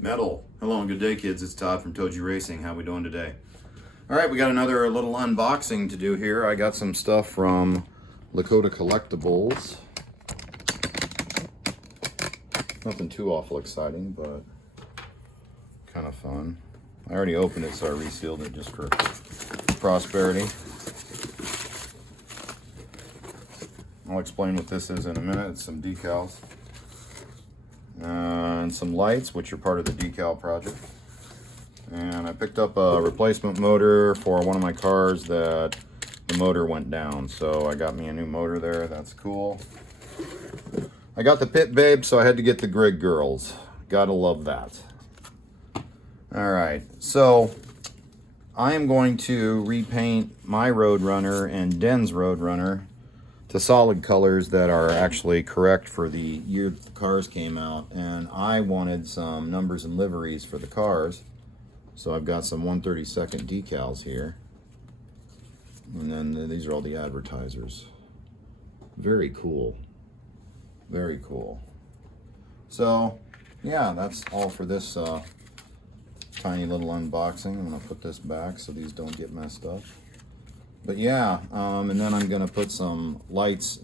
Metal. Hello and good day, kids. It's Todd from ToJu Racing. How we doing today? All right, we got another little unboxing to do here. I got some stuff from Lakota Collectables. Nothing too awful exciting, but kind of fun. I already opened it, so I resealed it just for prosperity. I'll explain what this is in a minute. It's some decals. And some lights, which are part of the decal project. And I picked up a replacement motor for one of my cars that the motor went down. So I got me a new motor there. That's cool. I got the Pit Babe, so I had to get the Grig Girls. Gotta love that. Alright, so I am going to repaint my Roadrunner and Den's Roadrunner to solid colors that are actually correct for the year the cars came out. And I wanted some numbers and liveries for the cars. So I've got some 1/32 decals here. And then these are all the advertisers. Very cool. Very cool. So, yeah, that's all for this tiny little unboxing. I'm going to put this back so these don't get messed up. But yeah, and then I'm going to put some lights,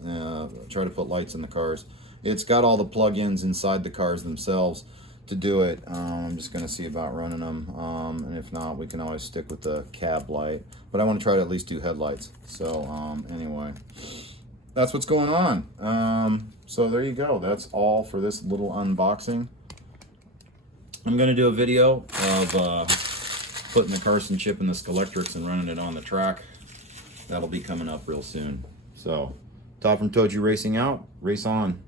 try to put lights in the cars. It's got all the plug-ins inside the cars themselves to do it. I'm just going to see about running them. And if not, we can always stick with the cab light. But I want to try to at least do headlights. So anyway, that's what's going on. So there you go. That's all for this little unboxing. I'm going to do a video of putting the Carson chip in the Scalextrics and running it on the track. That'll be coming up real soon. So, Todd from ToJu Racing out. Race on.